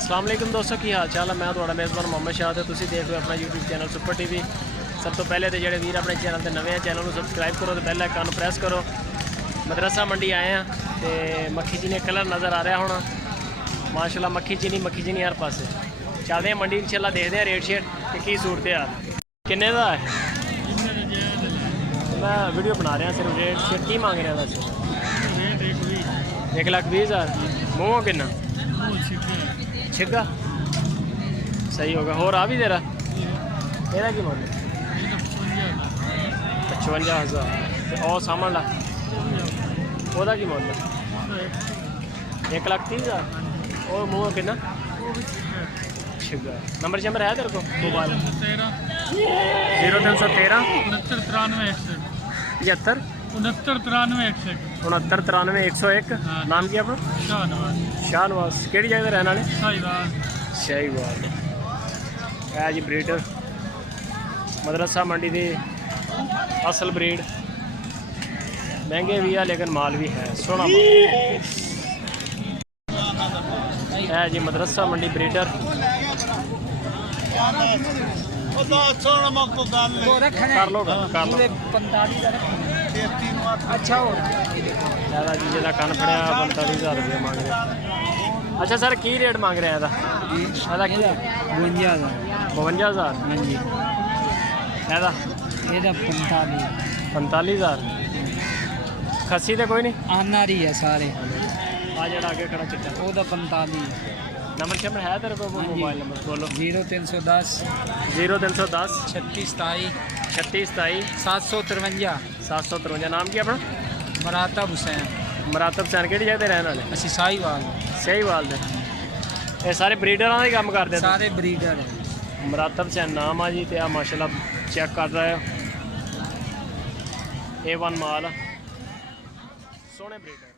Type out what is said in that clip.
अस्सलाम वालेकुम दोस्तों, की हाल चाल है। मैं थोड़ा मेज़बान मोहम्मद शाह ते तुसीं देख रहे हो अपना यूट्यूब चैनल सुपर टीवी। सब तो पहले तो जेडे वीर अपने चैनल ते नवे चैनल को सबसक्राइब करो तो पहले आइकन प्रेस करो। मदरसा मंडी आए हैं तो मक्खी चीनी कलर नज़र आ रहा होना माशाल्लाह। मक्खी चीनी हर पासे चलते हैं मंडी इंशाल्लाह, देखते हैं रेट शेट कि सूरत यार किन्ने का है। मैं वीडियो बना रहा सिर्फ रेट शेट की मांग रहा वैसे 1,20,000। मूँह किन्ना छिगा सही होगा। होर आ भी तेरा मेरा की मुल 55,000 और सामान ला ओदा की मुल 1,30,000 और मूँह किन्ना छिगा। नंबर शंबर है तेरे को मोबाइल 0313 75 69 101। नाम की अपना शाहनवाज। केड़ी जगह रहने वाले शाहीवाल है जी। ब्रीडर मदरसा मंडी की असल ब्रीड महंगे भी है लेकिन माल भी है सोना है जी। मदरसा मंडी ब्रीडर कर लो अच्छा हो ज़्यादा जी जरा कन फड़िया 45,000 रुपये मांग रहे। अच्छा सर की रेट मांग रहे हैं 52,000 हाँ जी। 45,000 खस्सी तो कोई नहीं आनारी है सारे आ जरा आगे खड़ा चिट्टा वो 45। नंबर शंबर है तेरे को मोबाइल नंबर बोलो 0310 36 27 27 753। नाम की अपना मरातब हुसैन मरातब सैन केड़ी जगह रहने वाले असी साहीवाल सहीवाल दे। ये सारे ब्रीडर का ही काम करते हैं सारे ब्रीडर है। मरातब सैन नाम आ जी। तो माशाल्लाह चेक कर रहे हो A1 माल सोने ब्रीडर।